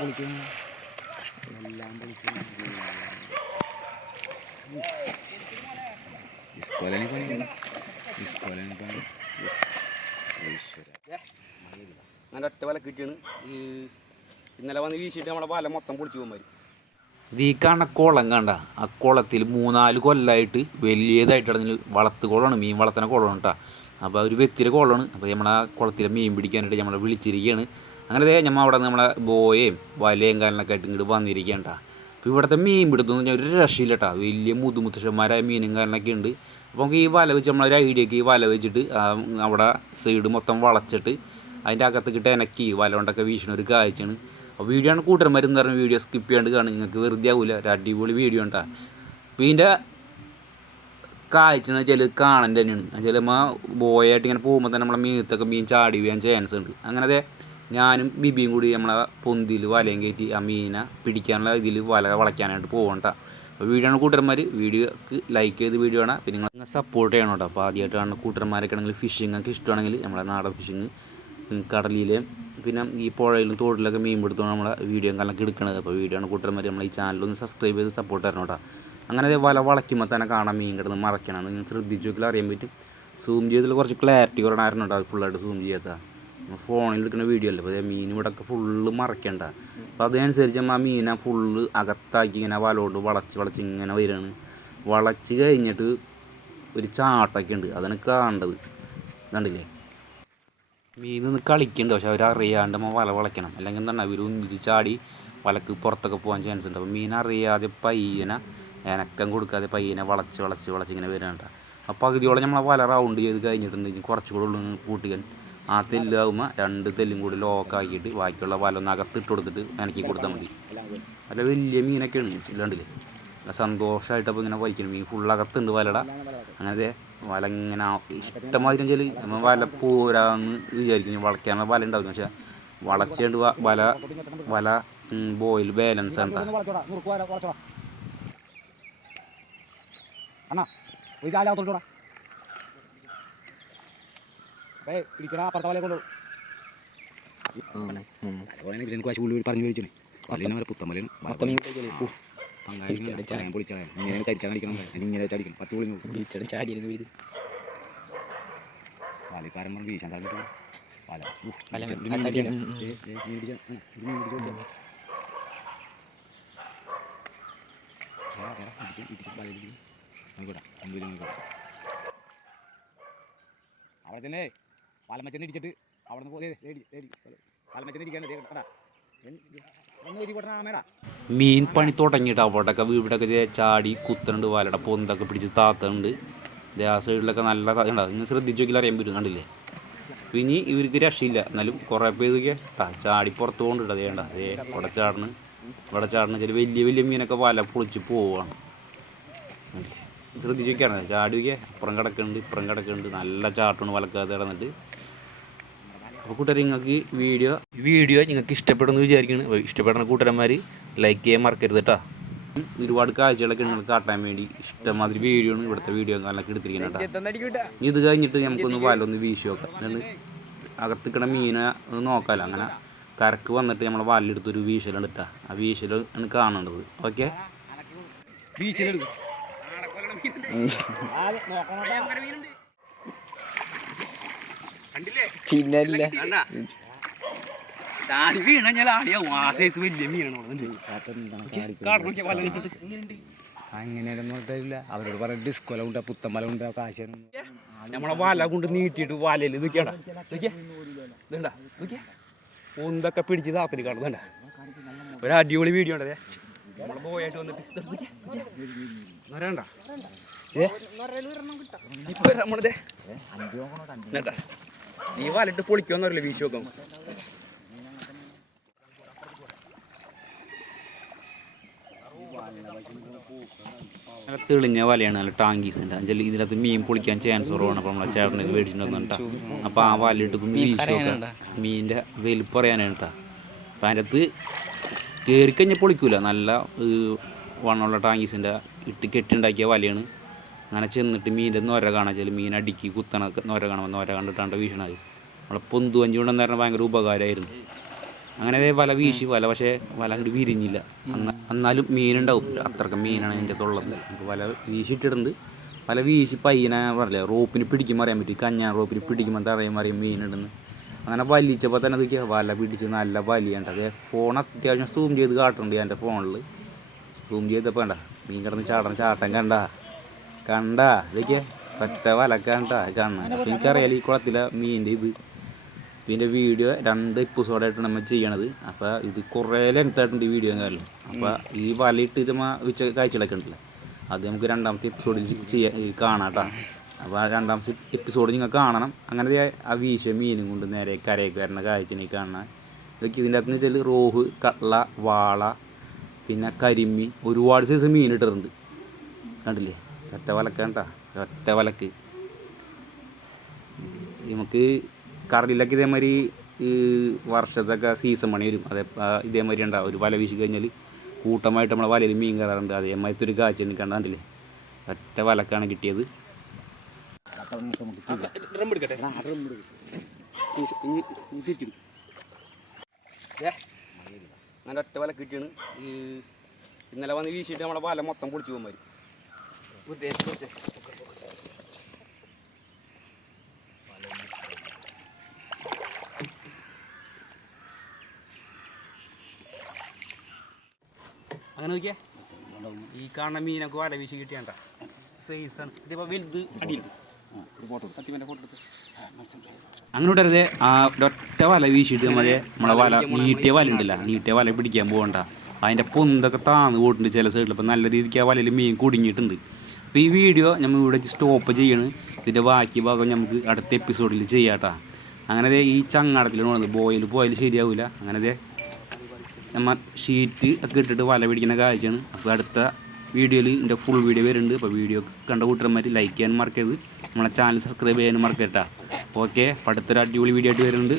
എല്ലാം എല്ലാം പൊളിച്ചോണി ഇസ്കോലനെ പണി ഇസ്കോലനെ പണി ഈശ്വര നല്ല ഒറ്റ വല കിട്ടിയാണ്. ഈ ഇന്നലെ വന്ന് വീശിയിട്ട് നമ്മളെ വല മൊത്തം പൊളിച്ചു പോകുമ്പോൾ ഇത് ഈ കാണുന്ന കണ്ട ആ കുളത്തിൽ മൂന്നാൽ കൊല്ലമായിട്ട് വലിയതായിട്ട് അതിൽ വളർത്ത് കുളമാണ് മീൻ വളർത്തുന്ന കുളമാണ് കേട്ടോ അപ്പോൾ ഒരു വ്യക്തിയുടെ കുളമാണ് അപ്പോൾ നമ്മളെ കുളത്തിലെ മീൻ പിടിക്കാനായിട്ട് നമ്മളെ വിളിച്ചിരിക്കുകയാണ് അങ്ങനെ അതേ നമ്മൾ അവിടെ നമ്മളെ ബോയയും വലയും കാലിനൊക്കെ ആയിട്ട് ഇങ്ങോട്ട് വന്നിരിക്കുകയാണ് കേട്ടോ അപ്പോൾ ഇവിടുത്തെ മീൻ പിടുത്തം എന്ന് പറഞ്ഞാൽ ഒരു രക്ഷയില്ല കേട്ടോ വലിയ മുതുമുത്തശ്ശന്മാരായ മീനും കാലിനൊക്കെ ഉണ്ട് അപ്പോൾ നമുക്ക് ഈ വല വെച്ച് നമ്മളൊരു ഐഡിയക്ക് ഈ വല വെച്ചിട്ട് അവിടെ സൈഡ് മൊത്തം വളച്ചിട്ട് അതിന്റെ അകത്തേക്കിട്ട് ഇണക്കി വല കൊണ്ടൊക്കെ വീശണ ഒരു കാഴ്ചയാണ്. അപ്പോൾ വീഡിയോ ആണ് കൂട്ടന്മാരെന്ന് പറഞ്ഞ വീഡിയോ സ്കിപ്പ് ചെയ്യാണ്ട് കാണും നിങ്ങൾക്ക് വെറുതെ ആവില്ല ഒരു അടിപൊളി വീഡിയോ ഉണ്ടാ അപ്പോൾ ഇതിന്റെ കാഴ്ച എന്ന് വെച്ചാൽ കാണാൻ തന്നെയാണ്. എന്നുവെച്ചാൽ നമ്മൾ ബോയായിട്ട് ഇങ്ങനെ പോകുമ്പോൾ തന്നെ നമ്മളെ മീനത്തൊക്കെ മീൻ ചാടി വീഴാൻ ചാൻസ് ഉണ്ട്. അങ്ങനെ അതെ ഞാനും ബിബിയും കൂടി നമ്മളെ പൊന്തിയിൽ വലയും കയറ്റി ആ മീനെ പിടിക്കാനുള്ള ഇതിൽ വല വളയ്ക്കാനായിട്ട് പോകണ്ട അപ്പോൾ വീഡിയോ ആണ് കൂട്ടന്മാർ വീഡിയോക്ക് ലൈക്ക് ചെയ്ത് വീഡിയോ ആണ്. പിന്നെ നിങ്ങൾ സപ്പോർട്ട് ചെയ്യണം കേട്ടോ അപ്പോൾ ആദ്യമായിട്ടാണ് കൂട്ടർമാരൊക്കെ ആണെങ്കിൽ ഫിഷിംഗ് ഒക്കെ ഇഷ്ടമാണെങ്കിൽ നമ്മളെ നാടൻ ഫിഷിങ് കടലിലെ പിന്നെ ഈ പുഴയിലും തോട്ടിലൊക്കെ മീൻ പിടുത്തമാണ് നമ്മളെ വീഡിയോ കാലൊക്കെ എടുക്കണത്. അപ്പോൾ വീഡിയോ ആണ് കൂട്ടന്മാർ നമ്മൾ ഈ ചാനലൊന്ന് സബ്സ്ക്രൈബ് ചെയ്ത് സപ്പോർട്ട് തരണം കേട്ടോ അങ്ങനെ വല വളയ്ക്കുമ്പോൾ തന്നെ കാണാം മീൻ കിടന്ന് മറയ്ക്കണം. നിങ്ങൾ ശ്രദ്ധിച്ചു നോക്കിയാൽ അറിയാൻ പറ്റും. സൂം ചെയ്തതിൽ കുറച്ച് ക്ലാരിറ്റി കുറവായിരുന്നു കേട്ടോ ഫുള്ളായിട്ട് സൂം ചെയ്യാത്ത. ഫോണിൽ എടുക്കുന്ന വീഡിയോ അല്ലേ? അപ്പോൾ മീൻ മീൻ ഇവിടെയൊക്കെ ഫുള്ള് മറക്കണ്ട അപ്പോൾ അതനുസരിച്ച് നമ്മൾ ആ മീനെ ഫുള്ള് അകത്താക്കി ഇങ്ങനെ വലോട്ട് വളച്ച് വളച്ച് ഇങ്ങനെ വരികയാണ് വളച്ച് കഴിഞ്ഞിട്ട് ഒരു ചാട്ടൊക്കെ ഉണ്ട്. അതാണ് കാണേണ്ടത്. ഇതുണ്ടല്ലേ മീൻ നിന്ന് കളിക്കുന്നുണ്ട് പക്ഷെ അവരറിയാണ്ട് നമ്മൾ വല വളയ്ക്കണം. അല്ലെങ്കിൽ എന്താണ് അവർ ഒന്നിച്ച് ചാടി വലക്ക് പുറത്തൊക്കെ പോകാൻ ചാൻസ് ഉണ്ട്. അപ്പോൾ മീൻ അറിയാതെ പയ്യനെ എനക്കം കൊടുക്കാതെ പയ്യനെ വളച്ച് വളച്ച് വളച്ച് ഇങ്ങനെ വരുന്നുണ്ട് അപ്പോൾ പകുതിയോളം നമ്മളെ വല റൗണ്ട് ചെയ്ത് കഴിഞ്ഞിട്ടുണ്ടെങ്കിൽ കുറച്ചുകൂടെ ഉള്ളു പൂട്ടിക്കാൻ ആ തെല്ലാകുമ്പോൾ രണ്ട് തെല്ലും കൂടി ലോക്കാക്കിയിട്ട് ബാക്കിയുള്ള വല ഒന്ന് അകത്തിട്ട് കൊടുത്തിട്ട് എനിക്ക് കൊടുത്താൽ മതി. അല്ല വലിയ മീനൊക്കെയാണ് ഇല്ലാണ്ടില്ലേ? നല്ല സന്തോഷമായിട്ടപ്പോൾ ഇങ്ങനെ വലിക്കണം മീൻ ഫുൾ അകത്തുണ്ട് വലട. അങ്ങനത്തെ വല ഇങ്ങനെ ഇഷ്ടമാതിരി വെച്ചാൽ നമ്മൾ വല പോരാന്ന് വിചാരിക്കും. വളയ്ക്കാനുള്ള വല ഉണ്ടാവും പക്ഷെ വളച്ചുകൊണ്ട് വല വല ബോയിൽ ബാലൻസ് ആണ് അണ്ണാ ഒരു ചാല അകത്തോട്ടോടാ പിടിക്കണ അപ്പുറത്തെ വലയെ കൊണ്ടു എനിക്ക് കാശ് പുള്ളി പറഞ്ഞു പാലിക്കാരൻ പറഞ്ഞ് വീശാൻ താഴ്ന്നിട്ട് പാല. പാല. അവിടെ തന്നെ പാലമച്ചെന്ന് ഇടിച്ചിട്ട് അവിടെ നിന്ന് പോയി പാലമച്ചെന്ന് ഇരിക്കാണ്ട് ദേ മീൻ പണി തുടങ്ങിയിട്ട് അവിടെയൊക്കെ വീടൊക്കെ ചാടി കുത്തുന്നുണ്ട് വലയുടെ പൊന്തൊക്കെ പിടിച്ച് താത്തുണ്ട് ആ സൈഡിലൊക്കെ നല്ല ഉണ്ടാവും നിങ്ങൾ ശ്രദ്ധിച്ചു അറിയാൻ പറ്റും കണ്ടില്ലേ? ഇനി ഇവർക്ക് രക്ഷയില്ല. എന്നാലും കുറേ പേര് ചാടി പുറത്ത് കൊണ്ടിട്ട് വേണ്ട അതേ ഇവിടെ ചാടണ് ഇവിടെ ചാടണ ചില വലിയ വലിയ മീനൊക്കെ വല പൊളിച്ച് പോവാണ്. കണ്ടില്ലേ? ശ്രദ്ധിച്ച് ചാടി നോക്കിയാൽ ഇപ്പുറം കിടക്കുന്നുണ്ട് ഇപ്പുറം കിടക്കുന്നുണ്ട്. നല്ല ചാട്ടമാണ് വലക്കാതെ കിടന്നിട്ട്. അപ്പോൾ കൂട്ടുകാർ നിങ്ങൾക്ക് വീഡിയോ. വീഡിയോ നിങ്ങൾക്ക് ഇഷ്ടപ്പെടുന്നു വിചാരിക്കുന്നു. അപ്പോൾ ഇഷ്ടപ്പെടുന്ന കൂട്ടുകാരന്മാർ ലൈക്ക് ചെയ്യാൻ മറക്കരുത് കേട്ടോ ഒരുപാട് കാഴ്ചകളൊക്കെ നിങ്ങൾ കാട്ടാൻ വേണ്ടി ഇഷ്ടമാതിരി വീഡിയോ ആണ് ഇവിടുത്തെ വീഡിയോ കാലൊക്കെ എടുത്തിരിക്കുന്നത് കേട്ടോ ഇത് കഴിഞ്ഞിട്ട് നമുക്കൊന്ന് വലൊന്ന് വീശി നോക്കാം. എന്നിട്ട് അകത്തിക്കണ മീനെ ഒന്ന് നോക്കാമല്ലോ അങ്ങനെ കരക്ക് വന്നിട്ട് നമ്മൾ ഒരു വീശലാണ് ഇട്ടാ ആ വീശൽ ആണ് കാണേണ്ടത്. ഓക്കെ? ബീച്ചിലെടുക്കും പിന്നല്ല. വീണ ഞാൻ ആടിയാവും ആ സൈസ് വലിയ അങ്ങനെ ഒന്നും അവരോട് പറഞ്ഞ ഡിസ്കോല ഉണ്ട്? പുത്തമല ഉണ്ട്? കാശ് നമ്മളെ വല കൊണ്ട് നീട്ടിയിട്ട് വലയിൽ നിൽക്കണ്ട ഒന്നൊക്കെ പിടിച്ച് താപ്പരി കാണുന്നുണ്ട ഒരു അടിപൊളി വീഡിയോ ഉണ്ടേ നമ്മളെ പോയിട്ട് വന്നിട്ട് വരണ്ട. ഏ? ഇപ്പൊ നമ്മളിതേ നീ വലട്ട് പൊളിക്കുമെന്നറിയില്ല വീശ് നോക്കാം നല്ല തെളിഞ്ഞ വലയാണ് നല്ല ടാങ്കീസ് ഉണ്ട് അഞ്ചൽ ഇതിനകത്ത് മീൻ പൊളിക്കാൻ ചാൻസ് കുറവാണ്. അപ്പോൾ നമ്മളെ ചേട്ടനെ മേടിച്ചിട്ടുണ്ടെന്നുണ്ടാ അപ്പോൾ ആ വലയിട്ട് വീശി നോക്കാം. മീനിന്റെ വലിപ്പം അറിയാനാണ് കേട്ടോ. അപ്പം അതിന്റെ അകത്ത് കയറി കഴിഞ്ഞാൽ പൊളിക്കൂല. നല്ല വണ്ണമുള്ള ടാങ്കീസിന്റെ ഇട്ട് കെട്ടിണ്ടാക്കിയ വലയാണ്. അങ്ങനെ ചെന്നിട്ട് മീനിന്റെ നൊര കാണാൻ വെച്ചാൽ മീൻ അടുക്കി കുത്തണ നൊര കാണുമ്പോൾ നൊര കണ്ടിട്ടാണ് വീശണത്. നമ്മളെ പൊന്തു വഞ്ചി കൊണ്ടെന്ന് പറഞ്ഞാൽ ഭയങ്കര ഉപകാരമായിരുന്നു അങ്ങനെ വല വീശി വല പക്ഷേ വല അങ്ങോട്ട് വിരിഞ്ഞില്ല. എന്നാലും മീനുണ്ടാവും. അത്രയ്ക്ക് മീനാണ് അതിന്റെ തൊള്ളത് നമുക്ക് വല വീശിയിട്ടിട്ടുണ്ട് വല വീശി പയ്യനെ പറഞ്ഞില്ല റോപ്പിന് പിടിക്കുമ്പോൾ അറിയാൻ പറ്റും. കഞ്ഞാൻ റോപ്പിന് പിടിക്കുമ്പോൾ തറയും അറിയാം മീനിടുന്നു അങ്ങനെ വലിച്ചപ്പോൾ തന്നെ നോക്കിയാൽ വല പിടിച്ച് നല്ല വലിയുണ്ട് അതേ ഫോൺ അത്യാവശ്യം സൂം ചെയ്ത് കാട്ടുന്നുണ്ട് എന്റെ ഫോണിൽ സൂം ചെയ്തപ്പോൾ വേണ്ട മീൻ കിടന്ന് ചാടണം ചാട്ടം കണ്ട. കണ്ട ഇതൊക്കെ പറ്റ വലക്കണ്ട കണ്ട കാണാൻ അപ്പം എനിക്കറിയാലോ ഈ കുളത്തിലെ മീനിന്റെ ഇത്. ഇതിന്റെ വീഡിയോ രണ്ട് എപ്പിസോഡായിട്ടാണ് നമ്മൾ ചെയ്യണത്. അപ്പോൾ ഇത് കുറേ ലെങ്ത്തായിട്ടുണ്ട് ഈ വീഡിയോ കാര്യം അപ്പോൾ ഈ വലയിട്ട് ഇത് ഉച്ച കാഴ്ചകളൊക്കെ ഉണ്ടല്ലോ അത് നമുക്ക് രണ്ടാമത്തെ എപ്പിസോഡിൽ ചെയ്യാൻ കാണാം കേട്ടോ അപ്പോൾ ആ രണ്ടാമത്തെ എപ്പിസോഡ് നിങ്ങൾ കാണണം. അങ്ങനെ ആ വീശ മീനും കൊണ്ട് നേരെ കരയൊക്കെ വരുന്ന കാഴ്ചനെ കാണാൻ ഇതൊക്കെ ഇതിന്റെ അകത്ത് വെച്ചാൽ റോഹ് കട്ല വാള പിന്നെ കരിമീൻ ഒരുപാട് സൈസ് മീൻ ഇട്ടിട്ടുണ്ട്. കണ്ടില്ലേ? ഒറ്റ വലക്കണ്ട ഒറ്റ വലക്ക്. നമുക്ക് കടലിലൊക്കെ ഇതേമാതിരി ഈ വർഷത്തൊക്കെ സീസൺ മണി വരും. അതേ ഇതേമാതിരി ഉണ്ടാവും. ഒരു വല വീശി കഴിഞ്ഞാൽ കൂട്ടമായിട്ട് നമ്മളെ വലയിൽ മീൻ കയറാറുണ്ട്. അതേമാതിരി ഒരു കാഴ്ച എനിക്ക് കണ്ടില്ലേ? ഒറ്റ വലക്കാണ് കിട്ടിയത്. നല്ല ഒറ്റ വല കിട്ടിയാണ്. ഇന്നലെ വന്ന് വീശിയിട്ട് നമ്മളെ വല മൊത്തം പൊളിച്ചു പോകുമ്പോൾ അങ്ങനെ നോക്കിയേ. ഈ കാണുന്ന മീനൊക്കെ വല വീശി കിട്ടിയാണ്ട. സൈസാണ് ഇതിപ്പോൾ വലുത് അങ്ങനെ ഇടരുത് ആ ഒറ്റ വല വീശിയിട്ട് മതി നമ്മളെ വല നീട്ടിയ വല ഉണ്ടല്ല. നീട്ടിയ വല പിടിക്കാൻ പോകണ്ട. അതിന്റെ പൊന്തൊക്കെ താന്ന് പോയിട്ടുണ്ട് ചില സൈഡിൽ ഇപ്പം നല്ല രീതിക്ക് ആ വലയിൽ മീൻ കുടുങ്ങിയിട്ടുണ്ട്. അപ്പോൾ ഈ വീഡിയോ നമ്മൾ ഇവിടെ സ്റ്റോപ്പ് ചെയ്യണം. ഇതിന്റെ ബാക്കി ഭാഗം നമുക്ക് അടുത്ത എപ്പിസോഡിൽ ചെയ്യാട്ടാ അങ്ങനെ ഈ ചങ്ങാടത്തിൽ പോകുന്നത് ബോയിൽ പോയാൽ ശരിയാവില്ല അങ്ങനെ നമ്മൾ ഷീറ്റ് ഒക്കെ ഇട്ടിട്ട് വല പിടിക്കുന്ന കാഴ്ചയാണ്. അപ്പോൾ അടുത്ത വീഡിയോയിൽ ഇതിന്റെ ഫുൾ വീഡിയോ വരുന്നുണ്ട്. അപ്പോൾ വീഡിയോ കണ്ട കൂട്ടന്മാർ ലൈക്ക് ചെയ്യാൻ മറക്കരുത്. നമ്മളെ ചാനൽ സബ്സ്ക്രൈബ് ചെയ്യാനും മറക്കരുട്ടാ ഓക്കെ അടുത്തൊരു അടിപൊളി വീഡിയോ ആയിട്ട് വരുന്നുണ്ട്.